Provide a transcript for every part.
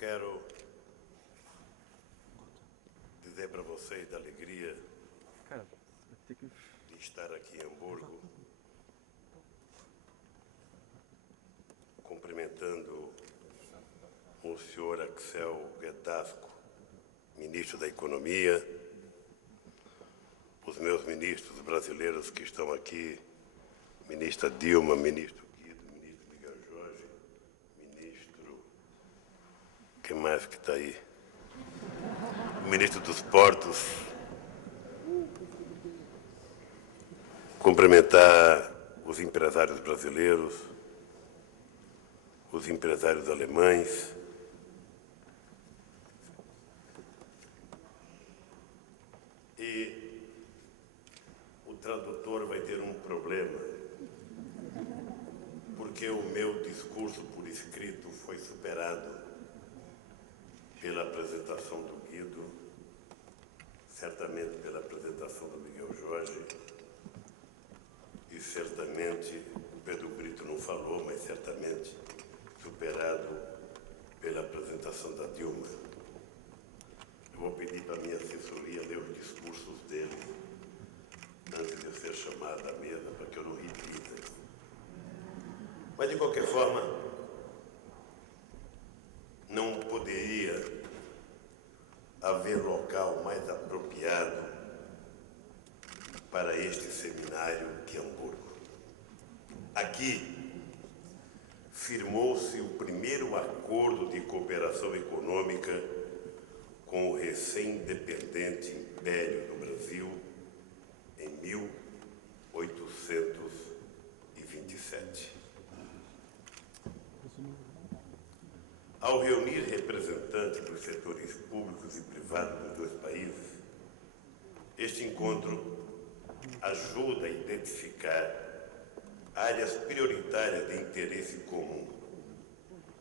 quero dizer para vocês da alegria de estar aqui em Hamburgo, cumprimentando o senhor Axel Getasco, ministro da Economia, os meus ministros brasileiros que estão aqui, ministra Dilma, ministro Guido, ministro Miguel Jorge, ministro... Quem mais que está aí? O ministro dos Portos. Cumprimentar os empresários brasileiros, os empresários alemães, e o tradutor vai ter um problema, porque o meu discurso por escrito foi superado pela apresentação do Guido, certamente pela apresentação do Miguel Jorge, e certamente o Pedro Brito não falou, mas certamente superado pela apresentação da Dilma. Eu vou pedir para a minha assessoria ler os discursos dele antes de eu ser chamado à mesa, para que eu não repita. Mas, de qualquer forma, não poderia haver local mais apropriado para este seminário que Hamburgo. Aqui firmou-se o primeiro acordo de cooperação econômica com o recém-independente Império do Brasil em 1827. Ao reunir representantes dos setores públicos e privados dos dois países, este encontro ajuda a identificar áreas prioritárias de interesse comum,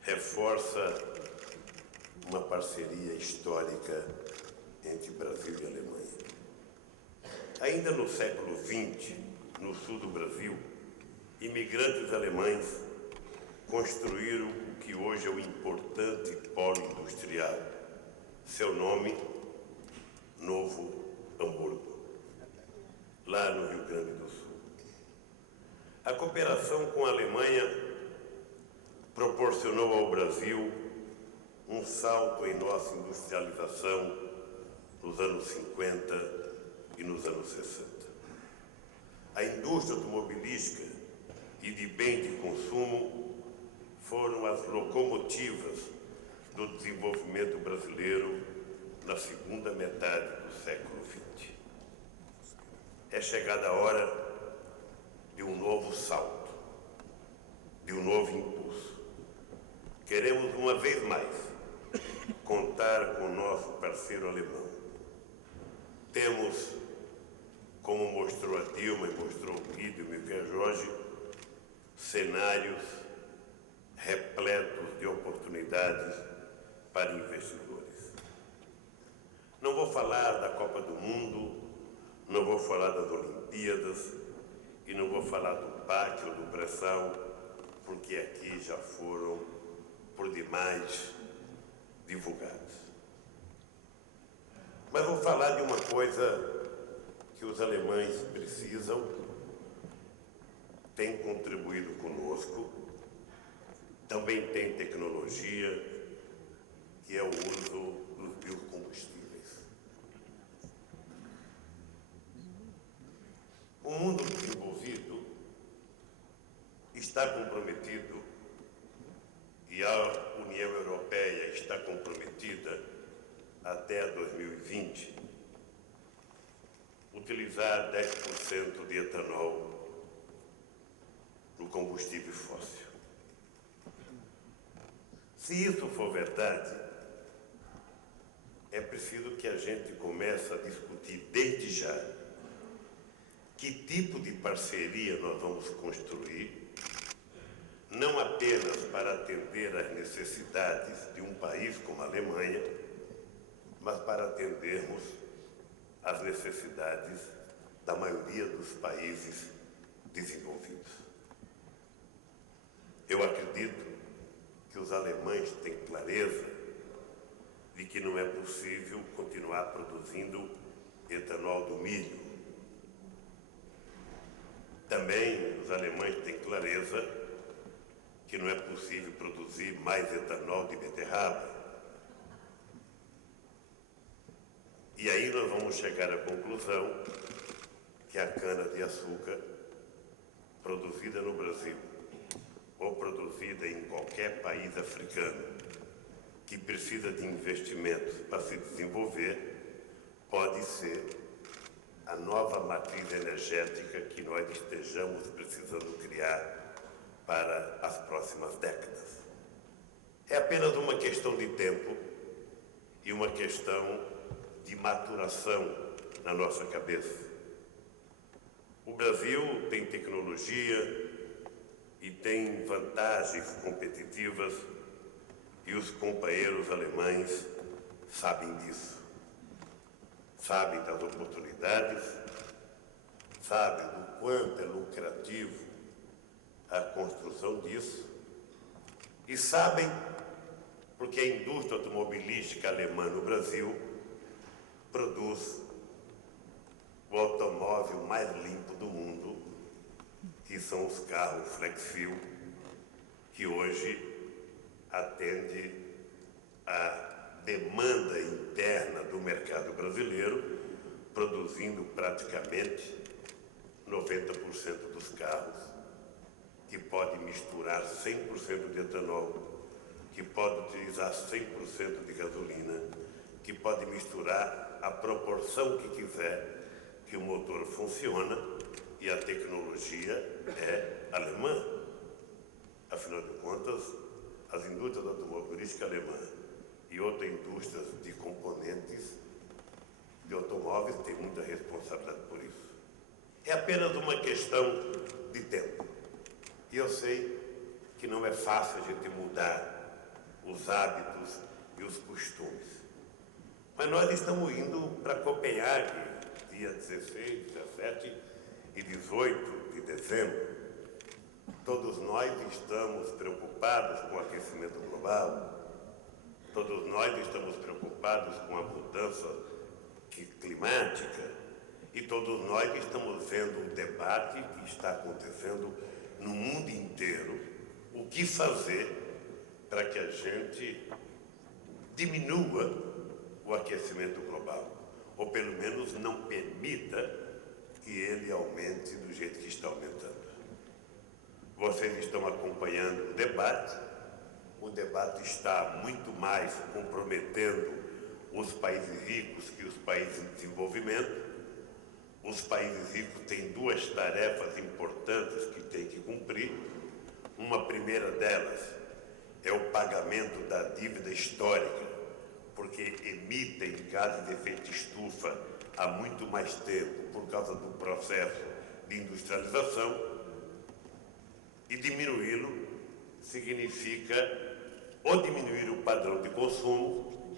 reforça uma parceria histórica entre Brasil e Alemanha. Ainda no século XX, no sul do Brasil, imigrantes alemães construíram o que hoje é o importante polo industrial. Seu nome, Novo Hamburgo, lá no Rio Grande do Sul. A cooperação com a Alemanha proporcionou ao Brasil um salto em nossa industrialização nos anos 50 e nos anos 60. A indústria automobilística e de bens de consumo foram as locomotivas do desenvolvimento brasileiro na segunda metade do século XX. É chegada a hora de um novo salto, de um novo impulso. Queremos, uma vez mais, contar com o nosso parceiro alemão. Temos, como mostrou a Dilma e mostrou o Guido e o Miguel Jorge, cenários repletos de oportunidades para investidores. Não vou falar da Copa do Mundo, não vou falar das Olimpíadas e não vou falar do pátio, do pré-sal, porque aqui já foram por demais divulgados. Mas vou falar de uma coisa que os alemães precisam, têm contribuído conosco, também tem tecnologia, que é o uso dos biocombustíveis. O mundo desenvolvido está comprometido, e a União Europeia está comprometida até 2020, utilizar 10% de etanol no combustível fóssil. Se isso for verdade, é preciso que a gente comece a discutir desde já que tipo de parceria nós vamos construir, não apenas para atender às necessidades de um país como a Alemanha, mas para atendermos às necessidades da maioria dos países desenvolvidos. Eu acredito que os alemães têm clareza que não é possível continuar produzindo etanol do milho. Também os alemães têm clareza que não é possível produzir mais etanol de beterraba. E aí nós vamos chegar à conclusão que a cana-de-açúcar produzida no Brasil ou produzida em qualquer país africano que precisa de investimentos para se desenvolver pode ser a nova matriz energética que nós estejamos precisando criar para as próximas décadas. É apenas uma questão de tempo e uma questão de maturação na nossa cabeça. O Brasil tem tecnologia e tem vantagens competitivas e os companheiros alemães sabem disso. Sabem das oportunidades, sabem do quanto é lucrativo a construção disso e sabem porque a indústria automobilística alemã no Brasil produz o automóvel mais limpo do mundo, que são os carros flex-fuel, que hoje atende à demanda interna do mercado brasileiro, produzindo praticamente 90% dos carros, que pode misturar 100% de etanol, que pode utilizar 100% de gasolina, que pode misturar a proporção que quiser, que o motor funciona e a tecnologia é alemã. Afinal de contas, as indústrias automobilísticas alemãs e outras indústrias de componentes de automóveis têm muita responsabilidade por isso. É apenas uma questão de tempo. E eu sei que não é fácil a gente mudar os hábitos e os costumes. Mas nós estamos indo para Copenhague, dia 16, 17 e 18 de dezembro. Todos nós estamos preocupados com o aquecimento global, todos nós estamos preocupados com a mudança climática e todos nós estamos vendo um debate que está acontecendo no mundo inteiro, o que fazer para que a gente diminua o aquecimento global, ou pelo menos não permita que ele aumente do jeito que está aumentando. Vocês estão acompanhando o debate está muito mais comprometendo os países ricos que os países em desenvolvimento. Os países ricos têm duas tarefas importantes que têm que cumprir. Uma primeira delas é o pagamento da dívida histórica, porque emitem gases de efeito estufa há muito mais tempo por causa do processo de industrialização, e diminuí-lo significa ou diminuir o padrão de consumo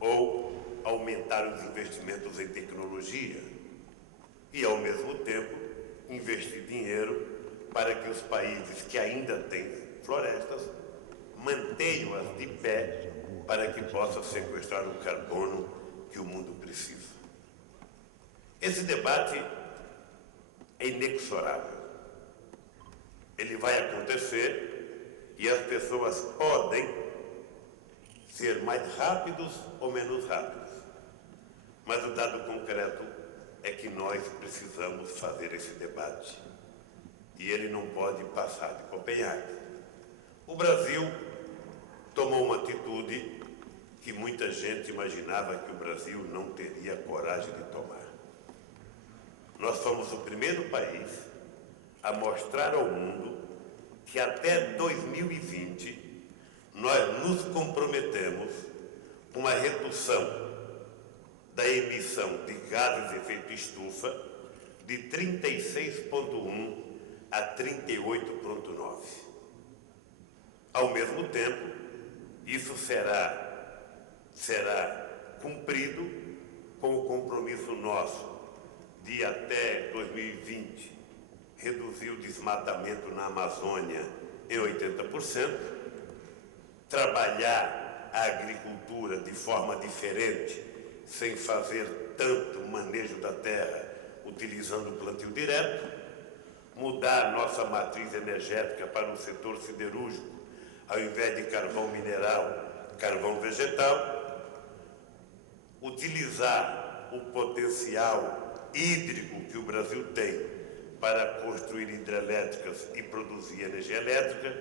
ou aumentar os investimentos em tecnologia e, ao mesmo tempo, investir dinheiro para que os países que ainda têm florestas mantenham-as de pé para que possa sequestrar o carbono que o mundo precisa. Esse debate é inexorável. Ele vai acontecer e as pessoas podem ser mais rápidos ou menos rápidos. Mas o dado concreto é que nós precisamos fazer esse debate. E ele não pode passar de Copenhague. O Brasil tomou uma atitude que muita gente imaginava que o Brasil não teria coragem de tomar. Nós fomos o primeiro país a mostrar ao mundo que até 2020 nós nos comprometemos com uma redução da emissão de gases de efeito estufa de 36,1 a 38,9. Ao mesmo tempo, isso será cumprido com o compromisso nosso de até 2020 reduzir o desmatamento na Amazônia em 80%, trabalhar a agricultura de forma diferente, sem fazer tanto manejo da terra, utilizando o plantio direto, mudar nossa matriz energética para o setor siderúrgico, ao invés de carvão mineral, carvão vegetal, utilizar o potencial hídrico que o Brasil tem para construir hidrelétricas e produzir energia elétrica,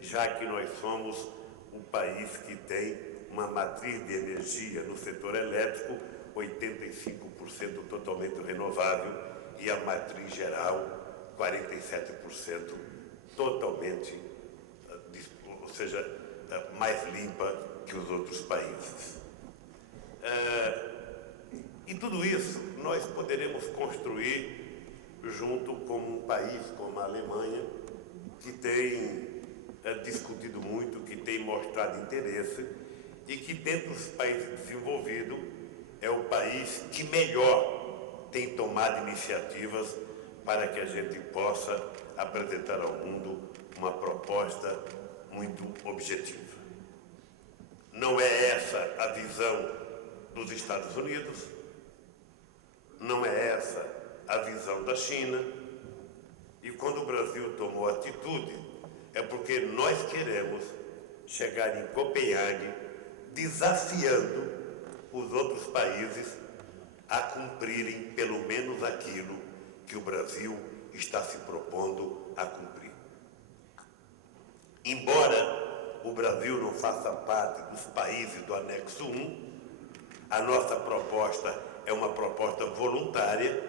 já que nós somos o país que tem uma matriz de energia no setor elétrico, 85% totalmente renovável, e a matriz geral, 47% totalmente, ou seja, mais limpa que os outros países. E tudo isso nós poderemos construir junto com um país como a Alemanha, que tem discutido muito, que tem mostrado interesse e que, dentre os países desenvolvidos, é o país que melhor tem tomado iniciativas para que a gente possa apresentar ao mundo uma proposta muito objetiva. Não é essa a visão dos Estados Unidos, não é essa a visão da China, e quando o Brasil tomou atitude, é porque nós queremos chegar em Copenhague desafiando os outros países a cumprirem pelo menos aquilo que o Brasil está se propondo a cumprir. Embora o Brasil não faça parte dos países do anexo 1, a nossa proposta é uma proposta voluntária.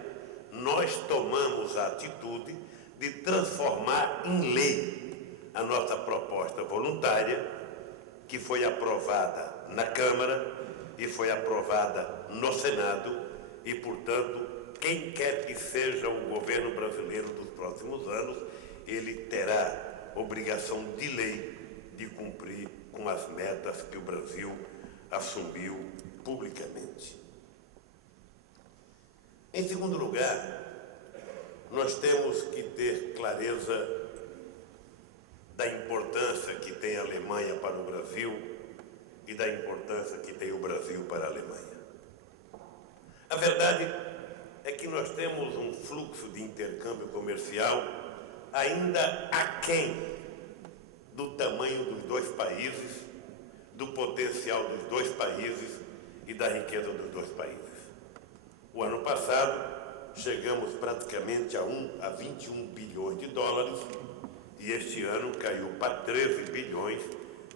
Nós tomamos a atitude de transformar em lei a nossa proposta voluntária, que foi aprovada na Câmara e foi aprovada no Senado, e, portanto, quem quer que seja o governo brasileiro dos próximos anos, ele terá obrigação de lei de cumprir com as metas que o Brasil assumiu publicamente. Em segundo lugar, nós temos que ter clareza da importância que tem a Alemanha para o Brasil e da importância que tem o Brasil para a Alemanha. A verdade é que nós temos um fluxo de intercâmbio comercial ainda aquém do tamanho dos dois países, do potencial dos dois países e da riqueza dos dois países. O ano passado, chegamos praticamente a 21 bilhões de dólares, e este ano caiu para 13 bilhões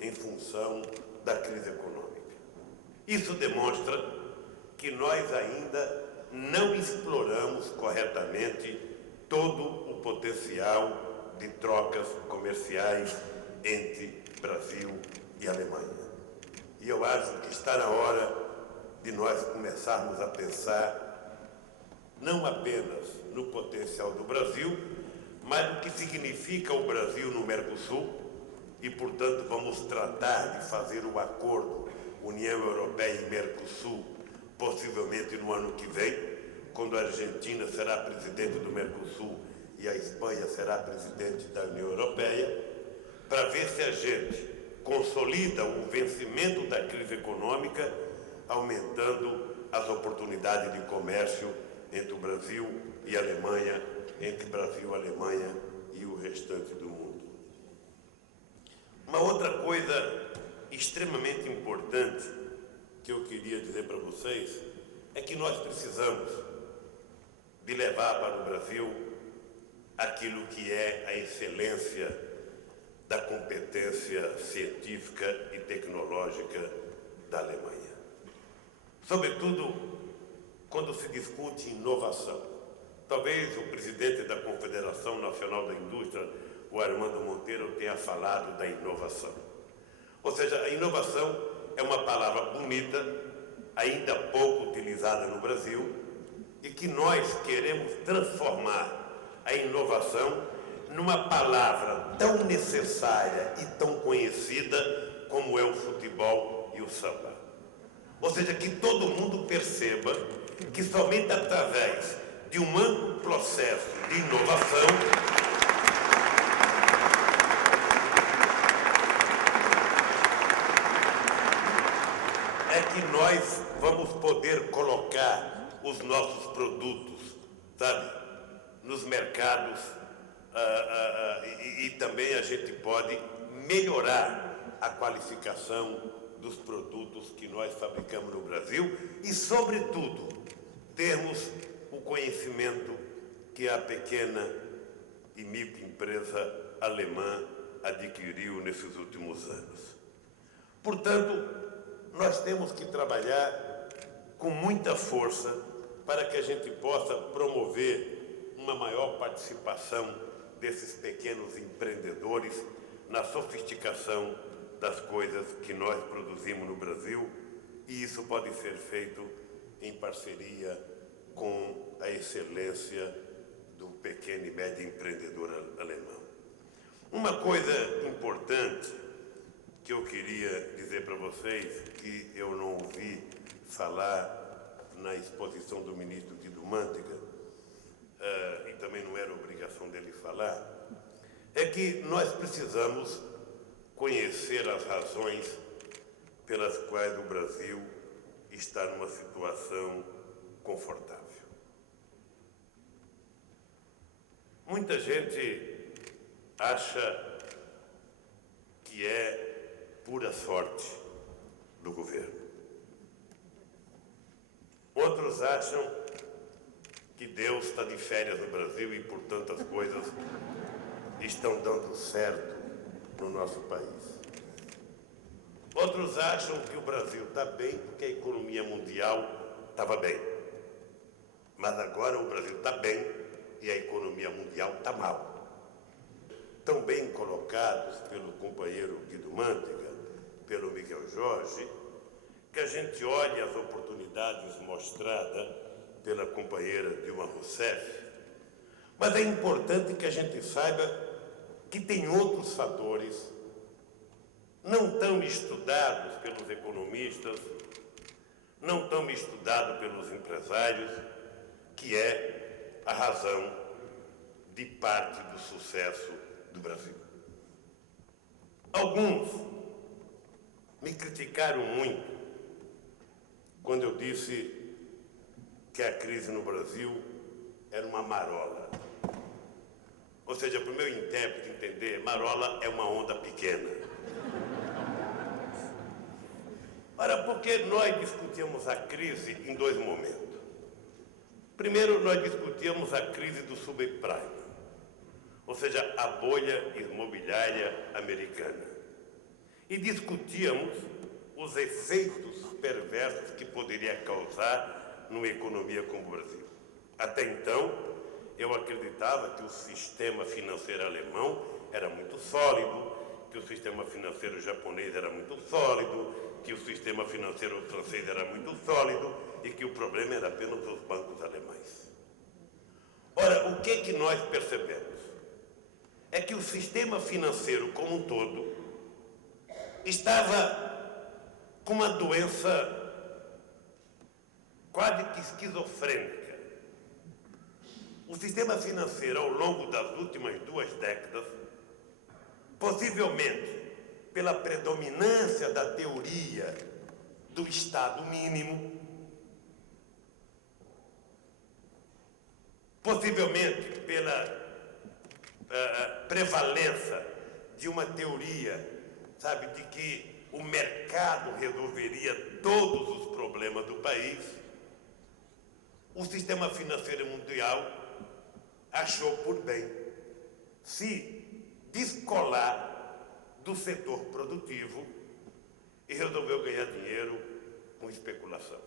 em função da crise econômica. Isso demonstra que nós ainda não exploramos corretamente todo o potencial de trocas comerciais entre Brasil e Alemanha. E eu acho que está na hora de nós começarmos a pensar não apenas no potencial do Brasil, mas no que significa o Brasil no Mercosul, e, portanto, vamos tratar de fazer o acordo União Europeia e Mercosul, possivelmente no ano que vem, quando a Argentina será presidente do Mercosul e a Espanha será presidente da União Europeia, para ver se a gente consolida o vencimento da crise econômica, aumentando as oportunidades de comércio entre o Brasil e a Alemanha, entre Brasil, Alemanha e o restante do mundo. Uma outra coisa extremamente importante que eu queria dizer para vocês é que nós precisamos de levar para o Brasil aquilo que é a excelência da competência científica e tecnológica da Alemanha. Sobretudo quando se discute inovação. Talvez o presidente da Confederação Nacional da Indústria, o Armando Monteiro, tenha falado da inovação. Ou seja, a inovação é uma palavra bonita, ainda pouco utilizada no Brasil, e que nós queremos transformar a inovação numa palavra tão necessária e tão conhecida como é o futebol e o samba. Ou seja, que todo mundo perceba que somente através de um amplo processo de inovação nós vamos poder colocar os nossos produtos, sabe, nos mercados e também a gente pode melhorar a qualificação dos produtos que nós fabricamos no Brasil e, sobretudo, termos o conhecimento que a pequena e microempresa alemã adquiriu nesses últimos anos. Portanto, nós temos que trabalhar com muita força para que a gente possa promover uma maior participação desses pequenos empreendedores na sofisticação das coisas que nós produzimos no Brasil, e isso pode ser feito em parceria com a excelência do pequeno e médio empreendedor alemão. Uma coisa importante que eu queria dizer para vocês, que eu não ouvi falar na exposição do ministro Guido Mantega, e também não era obrigação dele falar, é que nós precisamos conhecer as razões pelas quais o Brasil está numa situação confortável. Muita gente acha que é pura sorte do governo. Outros acham que Deus está de férias no Brasil e, portanto, as coisas estão dando certo no nosso país. Outros acham que o Brasil está bem porque a economia mundial estava bem. Mas agora o Brasil está bem e a economia mundial está mal. Tão bem colocados pelo companheiro Guido Mantega, pelo Miguel Jorge, que a gente olhe as oportunidades mostradas pela companheira Dilma Rousseff, mas é importante que a gente saiba que tem outros fatores não tão estudados pelos economistas, não tão estudados pelos empresários, que é a razão de parte do sucesso do Brasil. Alguns me criticaram muito quando eu disse que a crise no Brasil era uma marola. Ou seja, para o meu intérprete entender, marola é uma onda pequena. Ora, porque nós discutimos a crise em dois momentos. Primeiro, nós discutíamos a crise do subprime, ou seja, a bolha imobiliária americana. E discutíamos os efeitos perversos que poderia causar numa economia como o Brasil. Até então, eu acreditava que o sistema financeiro alemão era muito sólido, que o sistema financeiro japonês era muito sólido, que o sistema financeiro francês era muito sólido e que o problema era apenas os bancos alemães. Ora, o que nós percebemos? É que o sistema financeiro como um todo estava com uma doença quase que esquizofrênica. O sistema financeiro, ao longo das últimas 2 décadas, possivelmente pela predominância da teoria do Estado mínimo, possivelmente pela prevalência de uma teoria, sabe, de que o mercado resolveria todos os problemas do país, o sistema financeiro mundial achou por bem se descolar do setor produtivo e resolveu ganhar dinheiro com especulação.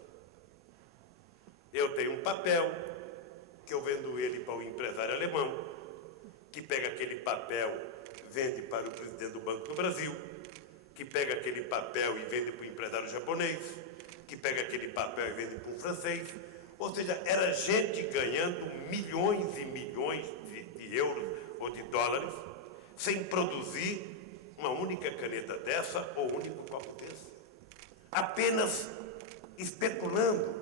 Eu tenho um papel que eu vendo ele para o empresário alemão, que pega aquele papel, vende para o presidente do Banco do Brasil, que pega aquele papel e vende para o empresário japonês, que pega aquele papel e vende para o francês. Ou seja, era gente ganhando milhões e milhões de euros ou de dólares sem produzir uma única caneta dessa ou um único copo desse. Apenas especulando.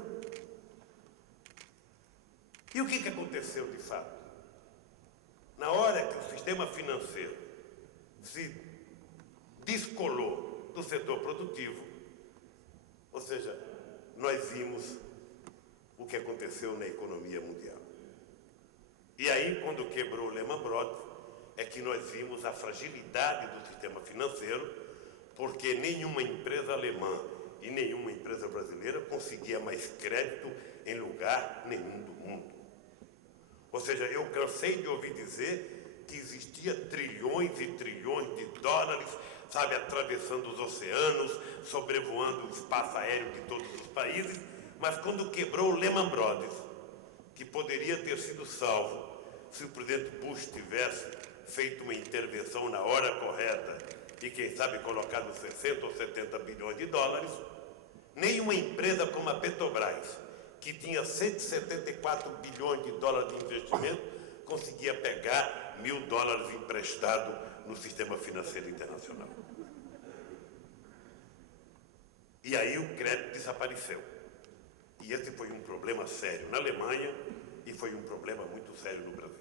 E o que aconteceu de fato? Na hora que o sistema financeiro se descolou do setor produtivo, ou seja, nós vimos o que aconteceu na economia mundial. E aí, quando quebrou o Lehman Brothers, é que nós vimos a fragilidade do sistema financeiro, porque nenhuma empresa alemã e nenhuma empresa brasileira conseguia mais crédito em lugar nenhum do mundo. Ou seja, eu cansei de ouvir dizer que existia trilhões e trilhões de dólares, sabe, atravessando os oceanos, sobrevoando o espaço aéreo de todos os países, mas quando quebrou o Lehman Brothers, que poderia ter sido salvo se o presidente Bush tivesse feito uma intervenção na hora correta e, quem sabe, colocado 60 ou 70 bilhões de dólares, nenhuma empresa como a Petrobras, que tinha 174 bilhões de dólares de investimento, conseguia pegar $1.000 emprestado no sistema financeiro internacional. E aí o crédito desapareceu. E esse foi um problema sério na Alemanha e foi um problema muito sério no Brasil.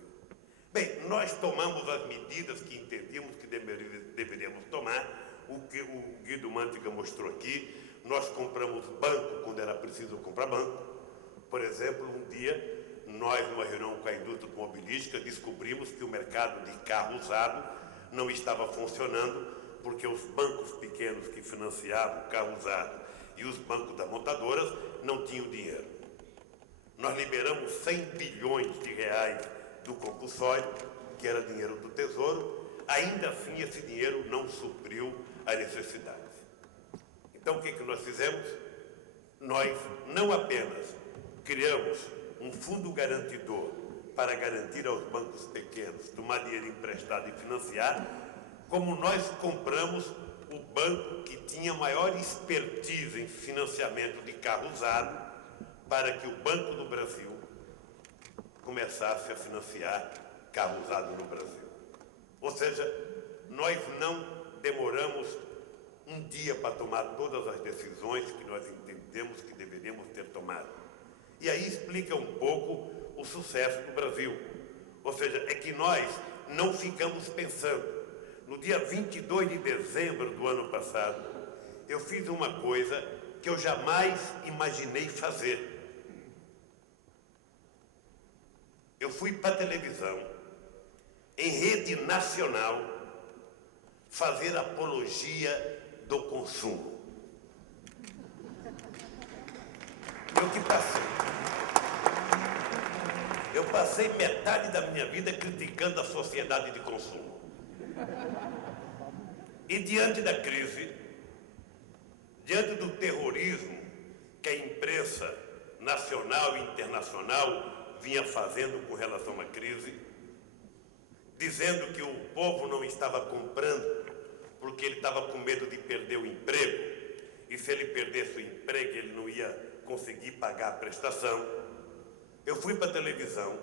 Bem, nós tomamos as medidas que entendíamos que deveríamos tomar, o que o Guido Mantega mostrou aqui. Nós compramos banco quando era preciso comprar banco. Por exemplo, um dia, nós, numa reunião com a indústria automobilística, descobrimos que o mercado de carro usado não estava funcionando porque os bancos pequenos que financiavam o carro usado e os bancos das montadoras não tinham dinheiro. Nós liberamos 100 bilhões de reais do compulsório, que era dinheiro do Tesouro. Ainda assim, esse dinheiro não supriu as necessidades. Então, o que nós fizemos? Nós não apenas criamos um fundo garantidor para garantir aos bancos pequenos tomar dinheiro emprestado e financiar, como nós compramos o banco que tinha maior expertise em financiamento de carro usado, para que o Banco do Brasil começasse a financiar carro usado no Brasil. Ou seja, nós não demoramos um dia para tomar todas as decisões que nós entendemos que deveríamos ter tomado. E aí explica um pouco o sucesso do Brasil. Ou seja, é que nós não ficamos pensando. No dia 22 de dezembro do ano passado, eu fiz uma coisa que eu jamais imaginei fazer. Eu fui para a televisão, em rede nacional, fazer apologia do consumo. Eu que passei. Eu passei metade da minha vida criticando a sociedade de consumo. E diante da crise, diante do terrorismo que a imprensa nacional e internacional vinha fazendo com relação à crise, dizendo que o povo não estava comprando porque ele estava com medo de perder o emprego, e se ele perdesse o emprego ele não ia conseguir pagar a prestação. Eu fui para a televisão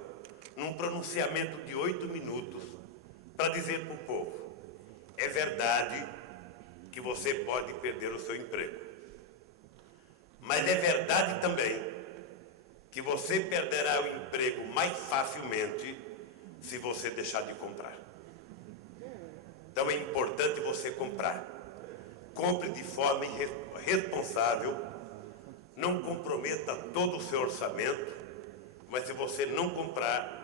num pronunciamento de 8 minutos para dizer para o povo: é verdade que você pode perder o seu emprego, mas é verdade também que você perderá o emprego mais facilmente se você deixar de comprar. Então é importante você comprar. Compre de forma responsável, não comprometa todo o seu orçamento, mas se você não comprar,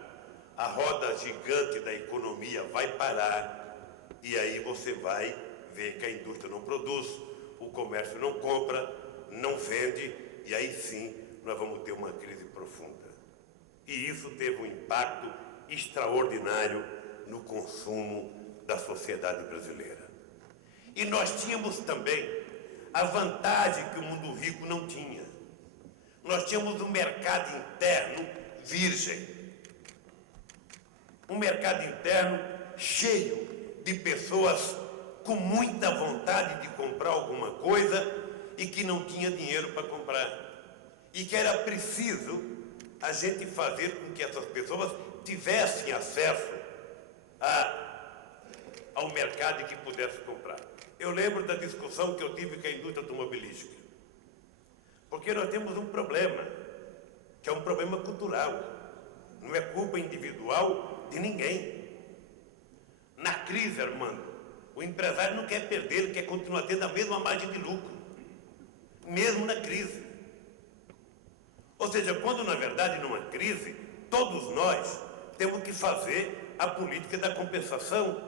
a roda gigante da economia vai parar e aí você vai ver que a indústria não produz, o comércio não compra, não vende, e aí sim nós vamos ter uma crise profunda. E isso teve um impacto extraordinário no consumo da sociedade brasileira. E nós tínhamos também a vantagem que o mundo rico não tinha. Nós tínhamos um mercado interno virgem. Um mercado interno cheio de pessoas com muita vontade de comprar alguma coisa e que não tinha dinheiro para comprar. E que era preciso a gente fazer com que essas pessoas tivessem acesso ao mercado e que pudessem comprar. Eu lembro da discussão que eu tive com a indústria automobilística. Porque nós temos um problema, que é um problema cultural. Não é culpa individual de ninguém. Na crise, Armando, o empresário não quer perder, ele quer continuar tendo a mesma margem de lucro. Mesmo na crise. Ou seja, quando, na verdade, numa crise, todos nós temos que fazer a política da compensação.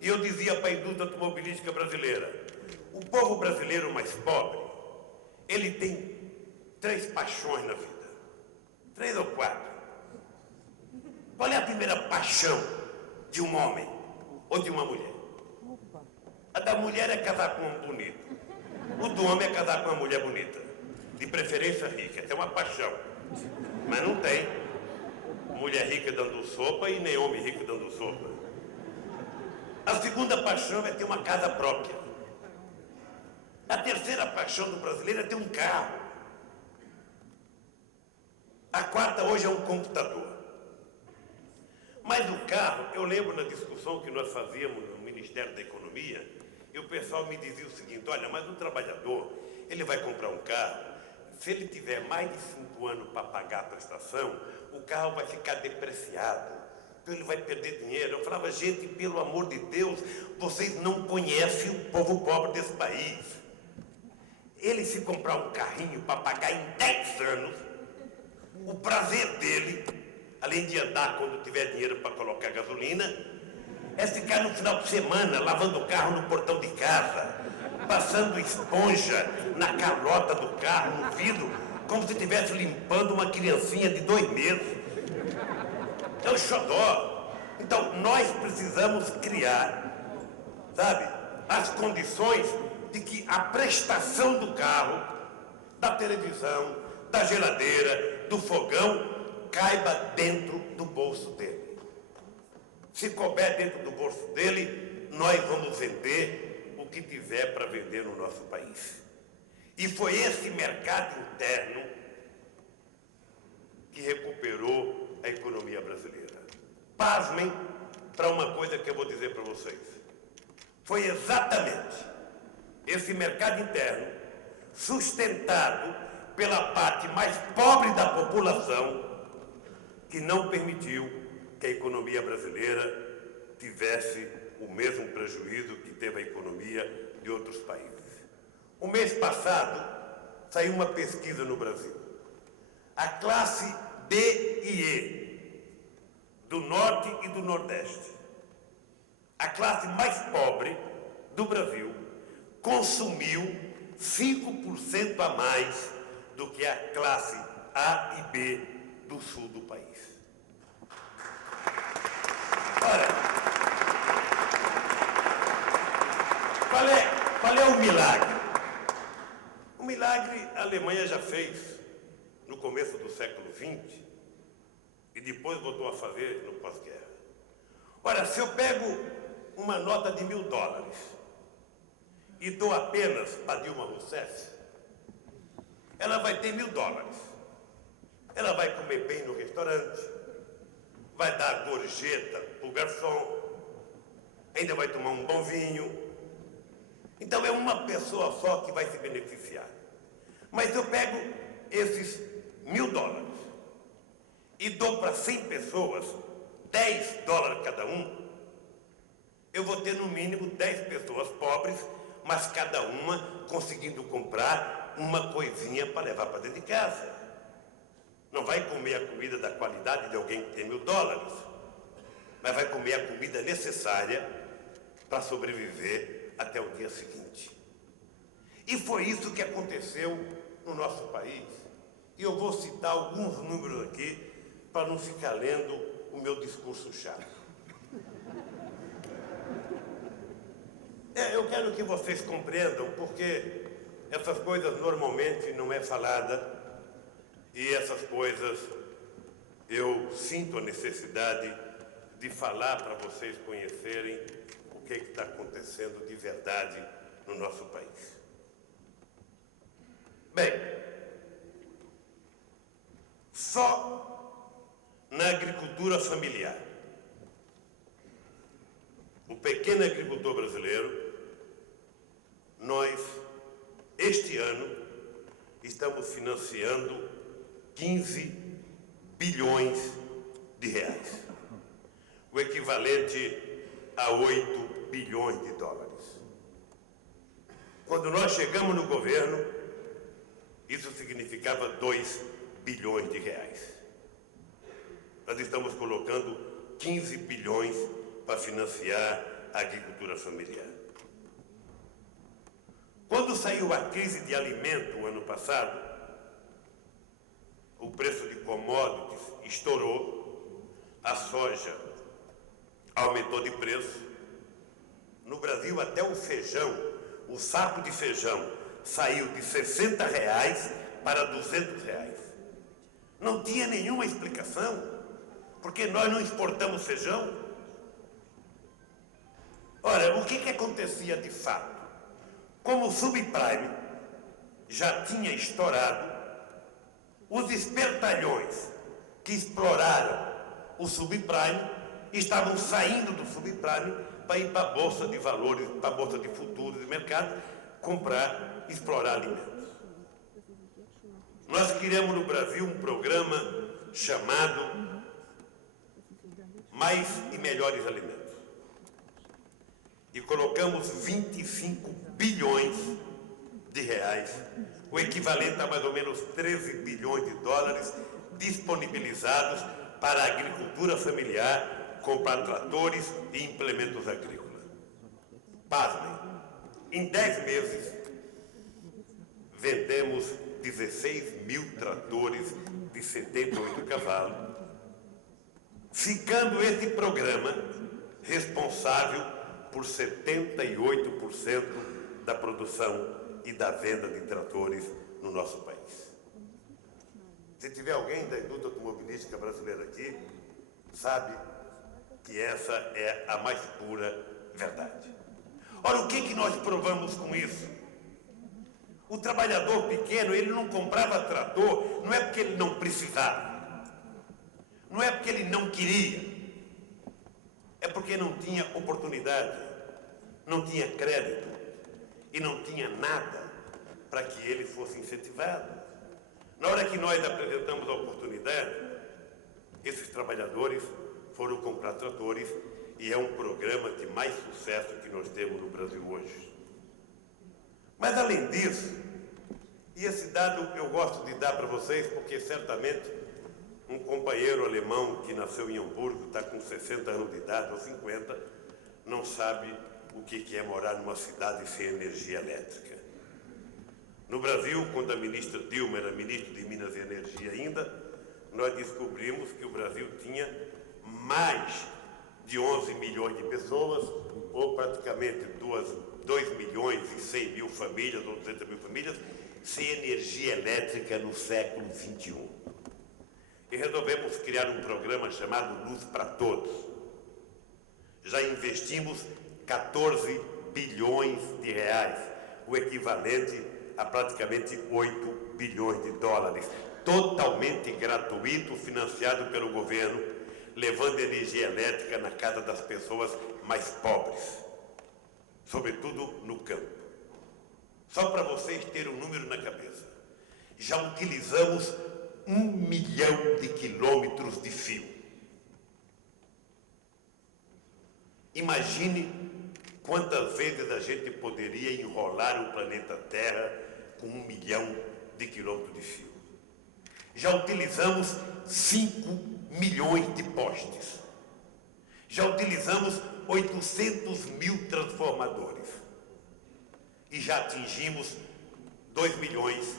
E eu dizia para a indústria automobilística brasileira, o povo brasileiro mais pobre, ele tem 3 paixões na vida. 3 ou 4. Qual é a primeira paixão de um homem ou de uma mulher? A da mulher é casar com um homem bonito. O do homem é casar com uma mulher bonita. De preferência rica. Essa é uma paixão. Mas não tem mulher rica dando sopa e nem homem rico dando sopa. A segunda paixão é ter uma casa própria. A terceira paixão do brasileiro é ter um carro. A quarta hoje é um computador. Mas o carro, eu lembro na discussão que nós fazíamos no Ministério da Economia, e o pessoal me dizia o seguinte, olha, mas o trabalhador, ele vai comprar um carro, se ele tiver mais de 5 anos para pagar a prestação, o carro vai ficar depreciado, então ele vai perder dinheiro. Eu falava, gente, pelo amor de Deus, vocês não conhecem o povo pobre desse país. Ele, se comprar um carrinho para pagar em 10 anos, o prazer dele, além de andar quando tiver dinheiro para colocar gasolina, é ficar no final de semana lavando o carro no portão de casa, passando esponja na calota do carro, no vidro, como se estivesse limpando uma criancinha de 2 meses. É um xodó. Então, nós precisamos criar, sabe, as condições de que a prestação do carro, da televisão, da geladeira, do fogão, caiba dentro do bolso dele. Se couber dentro do bolso dele, nós vamos vender o que tiver para vender no nosso país. E foi esse mercado interno que recuperou a economia brasileira. Pasmem para uma coisa que eu vou dizer para vocês. Foi exatamente esse mercado interno, sustentado pela parte mais pobre da população, que não permitiu que a economia brasileira tivesse o mesmo prejuízo que teve a economia de outros países. O mês passado, saiu uma pesquisa no Brasil. A classe D e E, do Norte e do Nordeste, a classe mais pobre do Brasil, consumiu 5% a mais do que a classe A e B do sul do país. Ora, qual é o milagre? O milagre a Alemanha já fez no começo do século XX e depois voltou a fazer no pós-guerra. Ora, se eu pego uma nota de $1000 e dou apenas para Dilma Rousseff, ela vai ter $1000. Ela vai comer bem no restaurante, vai dar gorjeta para o garçom, ainda vai tomar um bom vinho. Então é uma pessoa só que vai se beneficiar. Mas eu pego esses $1000 e dou para 100 pessoas $10 cada um, eu vou ter no mínimo 10 pessoas pobres, mas cada uma conseguindo comprar uma coisinha para levar para dentro de casa. Não vai comer a comida da qualidade de alguém que tem $1000, mas vai comer a comida necessária para sobreviver até o dia seguinte. E foi isso que aconteceu no nosso país. E eu vou citar alguns números aqui para não ficar lendo o meu discurso chato. Eu quero que vocês compreendam, porque essas coisas normalmente não é falada, e essas coisas eu sinto a necessidade de falar para vocês conhecerem o que está acontecendo de verdade no nosso país. Bem, só na agricultura familiar, o pequeno agricultor brasileiro, nós, este ano, estamos financiando 15 bilhões de reais, o equivalente a 8 bilhões de dólares. Quando nós chegamos no governo, isso significava 2 bilhões de reais. Nós estamos colocando 15 bilhões para financiar a agricultura familiar. Quando saiu a crise de alimento o ano passado, o preço de commodities estourou, a soja aumentou de preço. No Brasil, até o feijão, o saco de feijão, saiu de R$60 para R$200. Não tinha nenhuma explicação, porque nós não exportamos feijão. Ora, o que acontecia de fato? Como o subprime já tinha estourado, os espertalhões que exploraram o subprime estavam saindo do subprime para ir para a Bolsa de Valores, para a Bolsa de Futuros de mercado, comprar, explorar alimentos. Nós criamos no Brasil um programa chamado Mais e Melhores Alimentos. E colocamos 25 bilhões de reais, o equivalente a mais ou menos 13 bilhões de dólares, disponibilizados para a agricultura familiar, comprar tratores e implementos agrícolas. Pasmem, em 10 meses, vendemos 16 mil tratores de 78 cavalos, ficando esse programa responsável por 78% da produção e da venda de tratores no nosso país. Se tiver alguém da indústria automobilística brasileira aqui, sabe que essa é a mais pura verdade. Ora, o que nós provamos com isso? O trabalhador pequeno, ele não comprava trator, não é porque ele não precisava, não é porque ele não queria, é porque não tinha oportunidade, não tinha crédito e não tinha nada para que ele fosse incentivado. Na hora que nós apresentamos a oportunidade, esses trabalhadores foram comprar tratores e é um programa de mais sucesso que nós temos no Brasil hoje. Mas, além disso, e esse dado eu gosto de dar para vocês, porque certamente um companheiro alemão que nasceu em Hamburgo, está com 60 anos de idade, ou 50, não sabe o que é morar numa cidade sem energia elétrica. No Brasil, quando a ministra Dilma era ministra de Minas e Energia ainda, nós descobrimos que o Brasil tinha mais de 11 milhões de pessoas, ou praticamente 2 milhões e 100 mil famílias, ou 200 mil famílias, sem energia elétrica no século XXI. E resolvemos criar um programa chamado Luz para Todos. Já investimos 14 bilhões de reais, o equivalente a praticamente 8 bilhões de dólares, totalmente gratuito, financiado pelo governo, levando energia elétrica na casa das pessoas mais pobres, sobretudo no campo. Só para vocês terem um número na cabeça, já utilizamos 1 milhão de quilômetros de fio. Imagine quantas vezes a gente poderia enrolar o planeta Terra com 1 milhão de quilômetros de fio. Já utilizamos 5 milhões de postes. Já utilizamos 800 mil transformadores. E já atingimos 2 milhões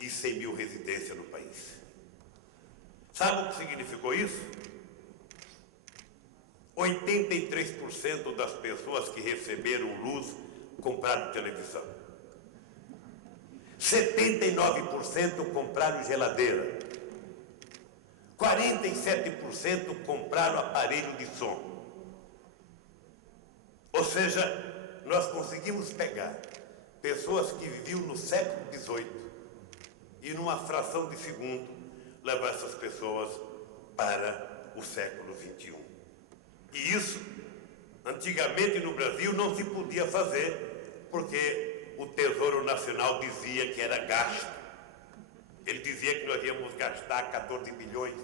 e 100 mil residências no país. Sabe o que significou isso? 83% das pessoas que receberam luz compraram televisão. 79% compraram geladeira. 47% compraram aparelho de som. Ou seja, nós conseguimos pegar pessoas que viviam no século XVIII e numa fração de segundo levar essas pessoas para o século XXI. E isso, antigamente no Brasil, não se podia fazer, porque o Tesouro Nacional dizia que era gasto. Ele dizia que nós íamos gastar 14 bilhões,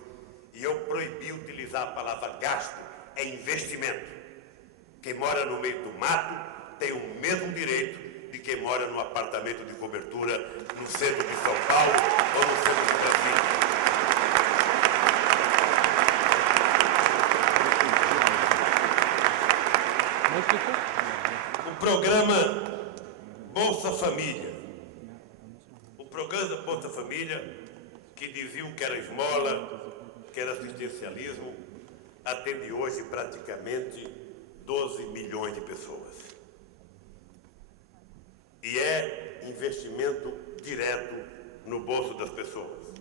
e eu proibi utilizar a palavra gasto, é investimento. Quem mora no meio do mato tem o mesmo direito de quem mora num apartamento de cobertura no centro de São Paulo ou no centro do Brasil. O programa Bolsa Família. O programa Bolsa Família, que diziam que era esmola, que era assistencialismo, atende hoje praticamente 12 milhões de pessoas. E é investimento direto no bolso das pessoas.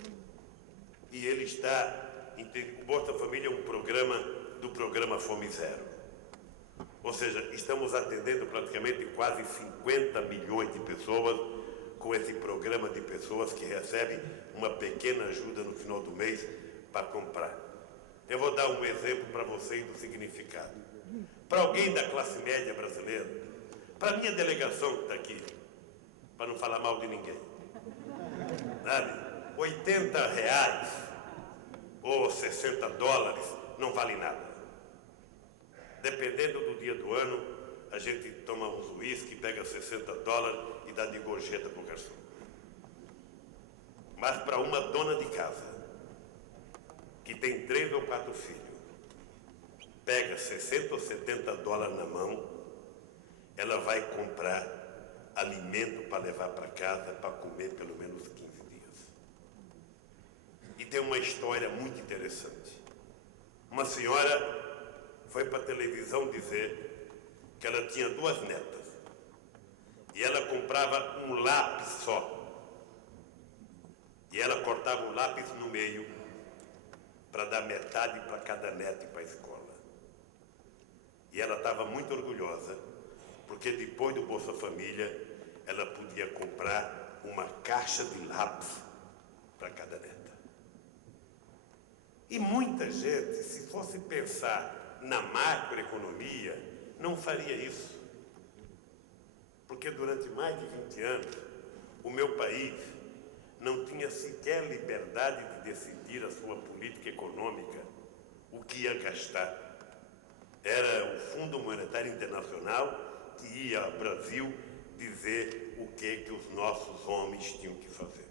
E ele está, o Bolsa Família é um programa do programa Fome Zero. Ou seja, estamos atendendo praticamente quase 50 milhões de pessoas com esse programa de pessoas que recebem uma pequena ajuda no final do mês para comprar. Eu vou dar um exemplo para vocês do significado. Para alguém da classe média brasileira, para a minha delegação que está aqui, para não falar mal de ninguém, sabe? R$80 ou $60 não vale nada. Dependendo do dia do ano, a gente toma uns uísque, pega $60 e dá de gorjeta para o garçom. Mas para uma dona de casa, que tem 3 ou 4 filhos, pega $60 ou $70 na mão, ela vai comprar alimento para levar para casa, para comer pelo menos 15 dias. E tem uma história muito interessante. Uma senhora foi para a televisão dizer que ela tinha 2 netas e ela comprava um lápis só. E ela cortava o lápis no meio para dar metade para cada neta e para a escola. E ela estava muito orgulhosa, porque depois do Bolsa Família, ela podia comprar uma caixa de lápis para cada neta. E muita gente, se fosse pensar na macroeconomia, não faria isso. Porque durante mais de 20 anos, o meu país não tinha sequer liberdade de decidir a sua política econômica, o que ia gastar. Era o Fundo Monetário Internacional que ia ao Brasil dizer o que os nossos homens tinham que fazer.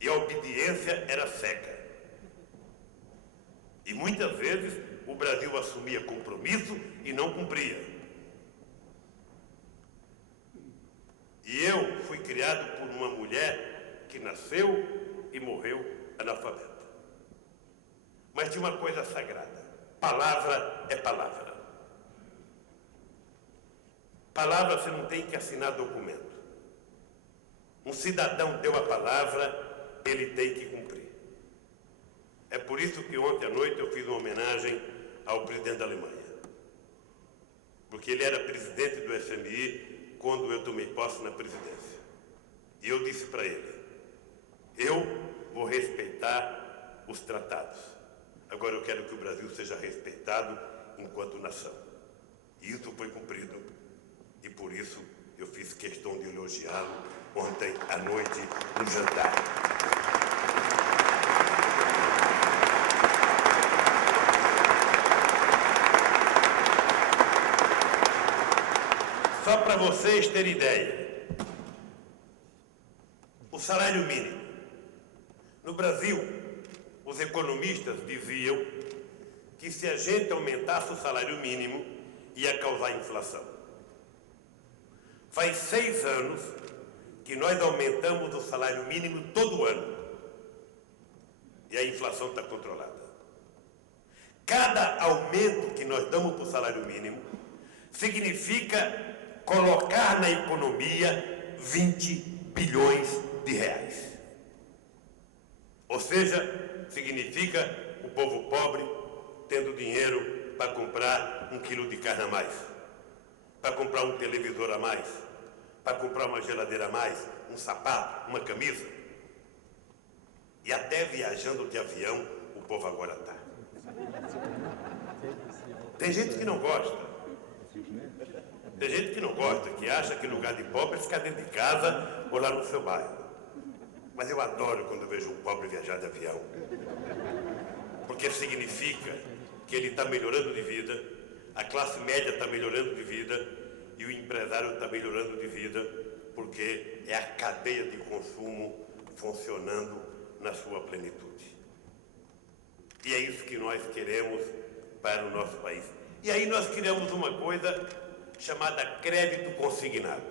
E a obediência era cega. E muitas vezes o Brasil assumia compromisso e não cumpria. E eu fui criado por uma mulher que nasceu e morreu analfabeta. Mas tinha uma coisa sagrada: palavra é palavra. Palavra você não tem que assinar documento. Um cidadão deu a palavra, ele tem que cumprir. É por isso que ontem à noite eu fiz uma homenagem ao presidente da Alemanha. Porque ele era presidente do FMI quando eu tomei posse na presidência. E eu disse para ele: eu vou respeitar os tratados. Agora eu quero que o Brasil seja respeitado enquanto nação. E isso foi cumprido. E por isso eu fiz questão de elogiá-lo ontem à noite no jantar. Só para vocês terem ideia, o salário mínimo. No Brasil, os economistas diziam que se a gente aumentasse o salário mínimo, ia causar inflação. Faz 6 anos que nós aumentamos o salário mínimo todo ano. E a inflação está controlada. Cada aumento que nós damos para o salário mínimo significa colocar na economia 20 bilhões de reais. Ou seja, significa o povo pobre tendo dinheiro para comprar 1 quilo de carne a mais, para comprar um televisor a mais, para comprar uma geladeira a mais, um sapato, uma camisa. E até viajando de avião, o povo agora está. Tem gente que não gosta. Tem gente que não gosta, que acha que lugar de pobre é ficar dentro de casa ou lá no seu bairro. Mas eu adoro quando vejo um pobre viajar de avião. Porque significa que ele está melhorando de vida, a classe média está melhorando de vida e o empresário está melhorando de vida, porque é a cadeia de consumo funcionando na sua plenitude. E é isso que nós queremos para o nosso país. E aí nós criamos uma coisa chamada crédito consignado.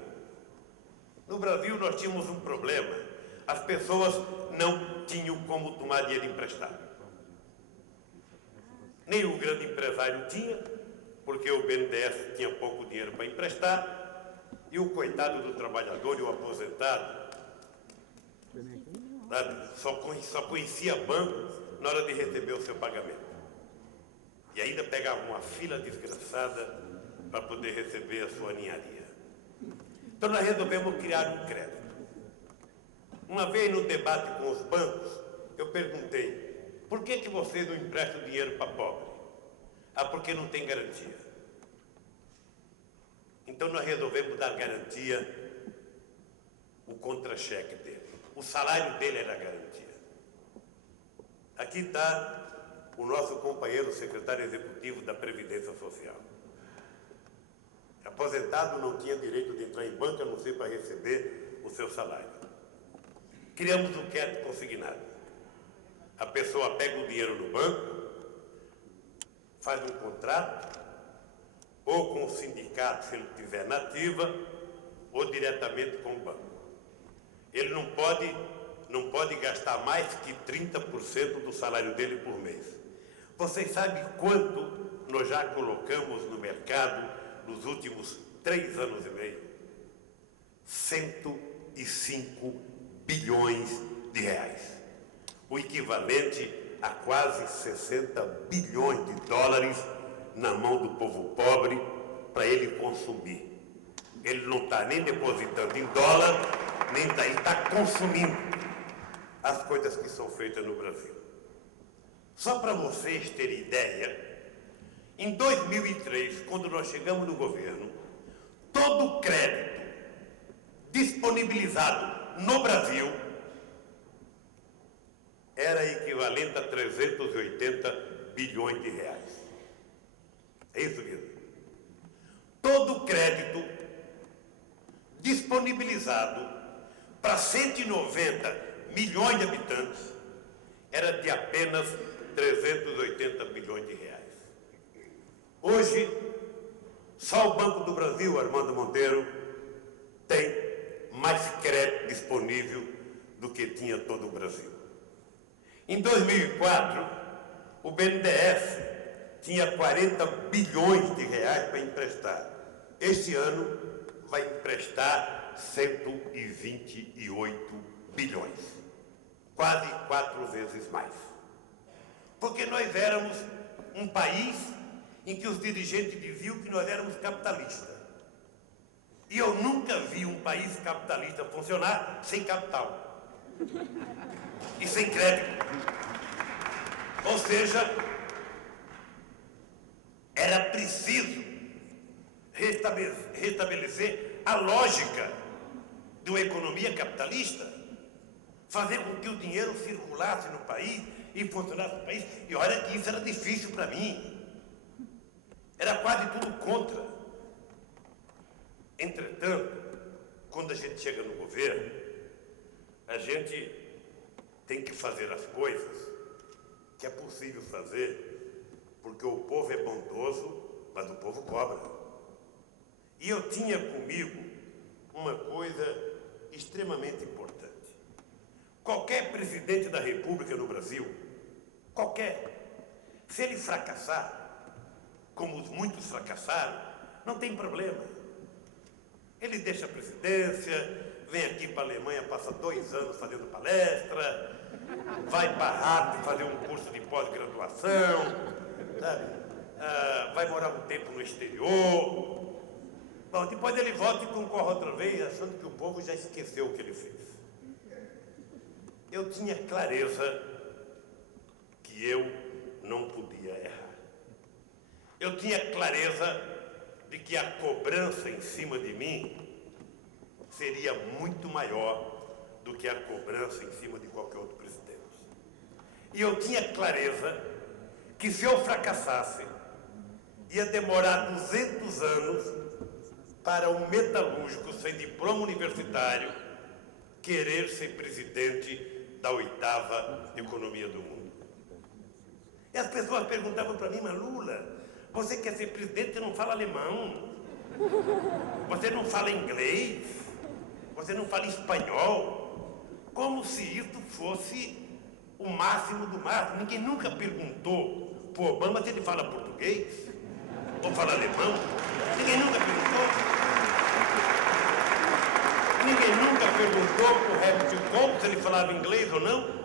No Brasil nós tínhamos um problema. As pessoas não tinham como tomar dinheiro emprestado. Nem o grande empresário tinha, porque o BNDES tinha pouco dinheiro para emprestar, e o coitado do trabalhador e o aposentado, sabe, só conhecia banco na hora de receber o seu pagamento. E ainda pegava uma fila desgraçada para poder receber a sua ninharia. Então nós resolvemos criar um crédito. Uma vez no debate com os bancos, eu perguntei, por que vocês não emprestam dinheiro para pobre? Ah, porque não tem garantia. Então nós resolvemos dar garantia, o contra-cheque dele. O salário dele era garantia. Aqui está o nosso companheiro secretário executivo da Previdência Social. Aposentado não tinha direito de entrar em banco, a não ser para receber o seu salário. Criamos um crédito consignado. A pessoa pega o dinheiro no banco, faz um contrato, ou com o sindicato, se ele estiver na ativa, ou diretamente com o banco. Ele não pode gastar mais que 30% do salário dele por mês. Vocês sabem quanto nós já colocamos no mercado nos últimos 3 anos e meio? 105 bilhões de reais. O equivalente a quase 60 bilhões de dólares na mão do povo pobre para ele consumir. Ele não está nem depositando em dólar, nem ele está consumindo as coisas que são feitas no Brasil. Só para vocês terem ideia, em 2003, quando nós chegamos no governo, todo o crédito disponibilizado no Brasil era equivalente a 380 bilhões de reais. É isso mesmo. Todo o crédito disponibilizado para 190 milhões de habitantes era de apenas 380 bilhões de reais. Hoje, só o Banco do Brasil, Armando Monteiro, tem mais crédito disponível do que tinha todo o Brasil. Em 2004, o BNDES tinha 40 bilhões de reais para emprestar. Este ano vai emprestar 128 bilhões. Quase 4 vezes mais. Porque nós éramos um país em que os dirigentes diziam que nós éramos capitalistas. E eu nunca vi um país capitalista funcionar sem capital. E sem crédito. Ou seja, era preciso restabelecer a lógica de uma economia capitalista, fazer com que o dinheiro circulasse no país e funcionasse no país. E olha que isso era difícil para mim. Era quase tudo contra. Entretanto, quando a gente chega no governo, a gente tem que fazer as coisas que é possível fazer, porque o povo é bondoso, mas o povo cobra. E eu tinha comigo uma coisa extremamente importante. Qualquer presidente da República no Brasil, qualquer, se ele fracassar, como muitos fracassaram, não tem problema. Ele deixa a presidência, vem aqui para a Alemanha, passa 2 anos fazendo palestra, vai para Harvard fazer um curso de pós-graduação, sabe? Vai morar um tempo no exterior. Bom, depois ele volta e concorre outra vez, achando que o povo já esqueceu o que ele fez. Eu tinha clareza que eu não podia errar. Eu tinha clareza de que a cobrança em cima de mim seria muito maior do que a cobrança em cima de qualquer outro presidente. E eu tinha clareza que se eu fracassasse, ia demorar 200 anos para um metalúrgico sem diploma universitário querer ser presidente da 8ª economia do mundo. E as pessoas perguntavam para mim, mas Lula, Você quer ser presidente, você não fala alemão. Você não fala inglês. Você não fala espanhol. Como se isso fosse o máximo do máximo. Ninguém nunca perguntou para o Obama se ele fala português ou fala alemão. Ninguém nunca perguntou. Ninguém nunca perguntou para o Hamilton Kohl se ele falava inglês ou não.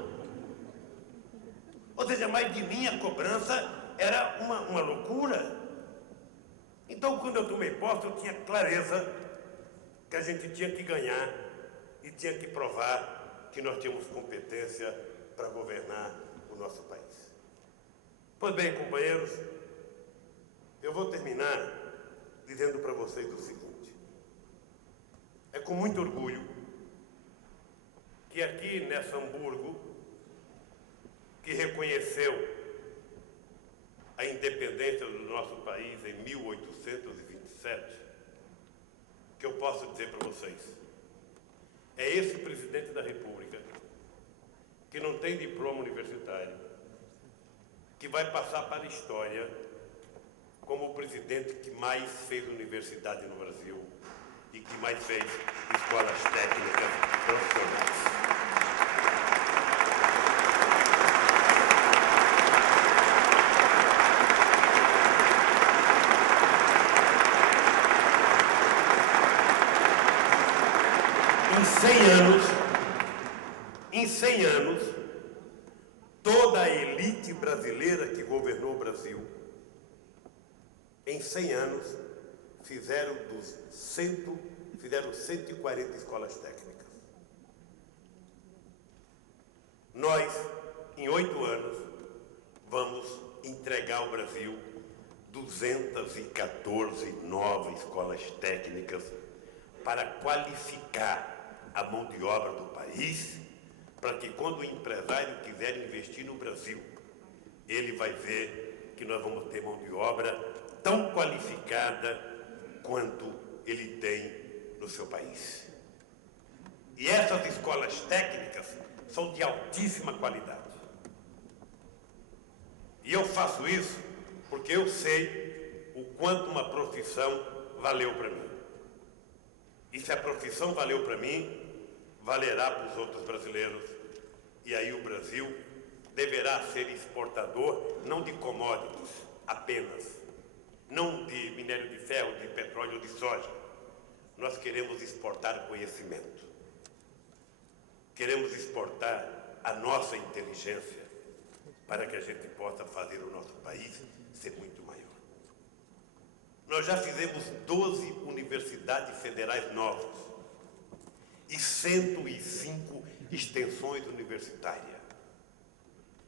Ou seja, mas de mim a cobrança era uma loucura. Então, quando eu tomei posse, eu tinha clareza que a gente tinha que ganhar e tinha que provar que nós tínhamos competência para governar o nosso país. Pois bem, companheiros, eu vou terminar dizendo para vocês o seguinte. É com muito orgulho que aqui nessa Hamburgo, que reconheceu a independência do nosso país em 1827, que eu posso dizer para vocês, é esse presidente da República, que não tem diploma universitário, que vai passar para a história como o presidente que mais fez universidade no Brasil e que mais fez escolas técnicas profissionais. Em 100 anos, toda a elite brasileira que governou o Brasil, em 100 anos, fizeram 140 escolas técnicas. Nós, em 8 anos, vamos entregar ao Brasil 214 novas escolas técnicas para qualificar a mão de obra do país, para que quando o empresário quiser investir no Brasil, ele vai ver que nós vamos ter mão de obra tão qualificada quanto ele tem no seu país. E essas escolas técnicas são de altíssima qualidade. E eu faço isso porque eu sei o quanto uma profissão valeu para mim. E se a profissão valeu para mim, valerá para os outros brasileiros. E aí o Brasil deverá ser exportador, não de commodities apenas, não de minério de ferro, de petróleo ou de soja. Nós queremos exportar conhecimento. Queremos exportar a nossa inteligência para que a gente possa fazer o nosso país ser muito maior. Nós já fizemos 12 universidades federais novas e 105 extensões universitárias,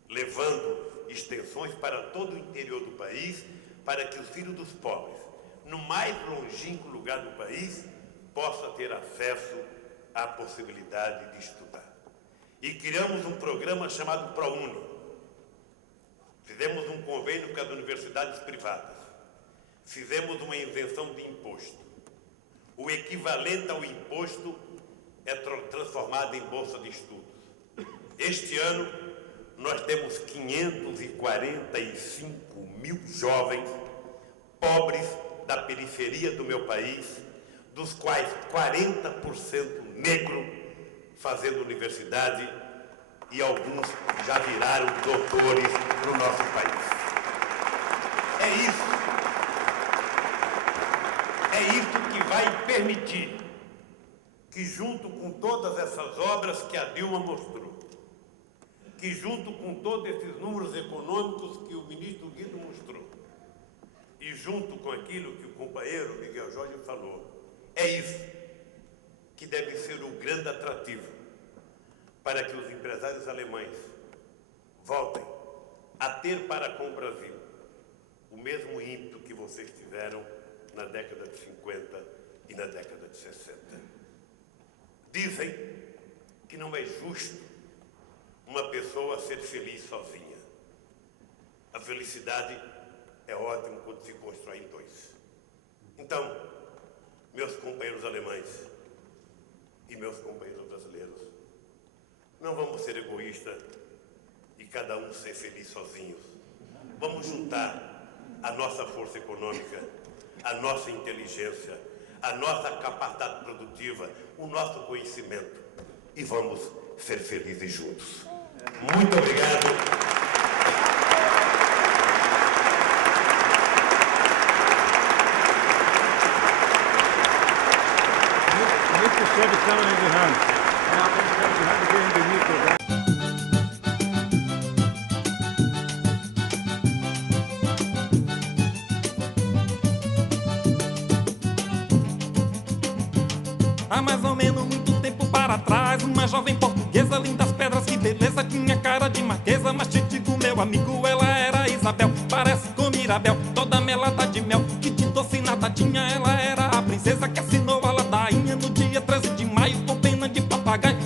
levando extensões para todo o interior do país, para que os filhos dos pobres, no mais longínquo lugar do país, possam ter acesso à possibilidade de estudar. E criamos um programa chamado ProUni. Fizemos um convênio com as universidades privadas. Fizemos uma isenção de imposto. O equivalente ao imposto é transformado em bolsa de estudos. Este ano, nós temos 545 mil jovens pobres da periferia do meu país, dos quais 40% negro, fazendo universidade, e alguns já viraram doutores no nosso país. É isso que vai permitir que, junto com todas essas obras que a Dilma mostrou, que junto com todos esses números econômicos que o ministro Guido mostrou, e junto com aquilo que o companheiro Miguel Jorge falou, é isso que deve ser o grande atrativo para que os empresários alemães voltem a ter para com o Brasil o mesmo ímpeto que vocês tiveram na década de 50 e na década de 60. Dizem que não é justo uma pessoa ser feliz sozinha. A felicidade é ótima quando se constrói em dois. Então, meus companheiros alemães e meus companheiros brasileiros, não vamos ser egoístas e cada um ser feliz sozinhos. Vamos juntar a nossa força econômica, a nossa inteligência, a nossa capacidade produtiva, o nosso conhecimento e vamos ser felizes juntos. Muito obrigado. Há mais ou menos muito tempo para trás, uma jovem portuguesa, lindas pedras, que beleza, tinha cara de marquesa, mas te digo, meu amigo, ela era Isabel, parece com Mirabel, toda melada de mel, que de doce nada tinha, ela era a princesa que assinou a ladainha no dia 13 de maio, com pena de papagaio.